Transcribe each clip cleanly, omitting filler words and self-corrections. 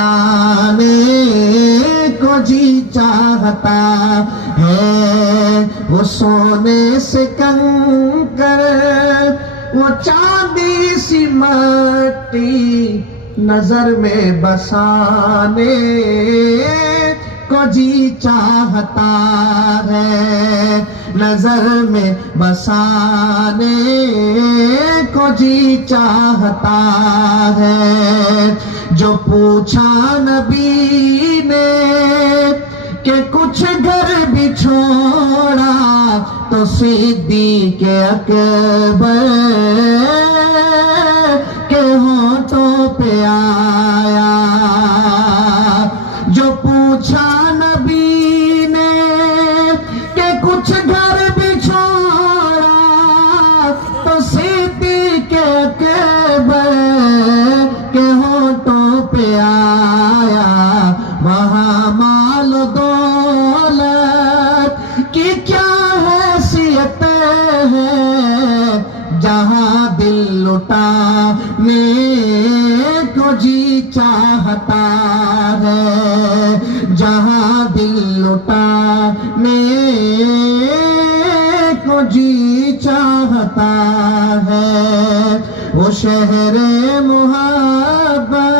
आने को जी चाहता है, वो सोने से कंकर, वो चांदी सी मट्टी नजर में बसाने को जी चाहता है, नजर में बसाने को जी चाहता है। जो पूछा नबी ने कि कुछ घर भी छोड़ा, तो सिद्दीक़ अकबर के होठों पे आया। जो पूछा नबी ने कि कुछ घर भी छोड़ा, तो सिद्दीक़ अकबर के होठों पे आया। वहाँ माल दौलत की क्या हैसियत है, जहाँ दिल लुटाने को जी चाहता है, जहाँ दिल लुटाने को जी चाहता है। वो शहरे मोहब्बत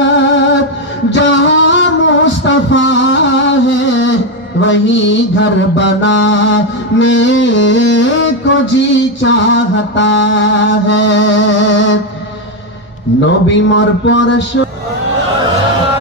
जहाँ मुस्तफा है, वहीं घर बनाने को जी चाहता है। नबी मोर पर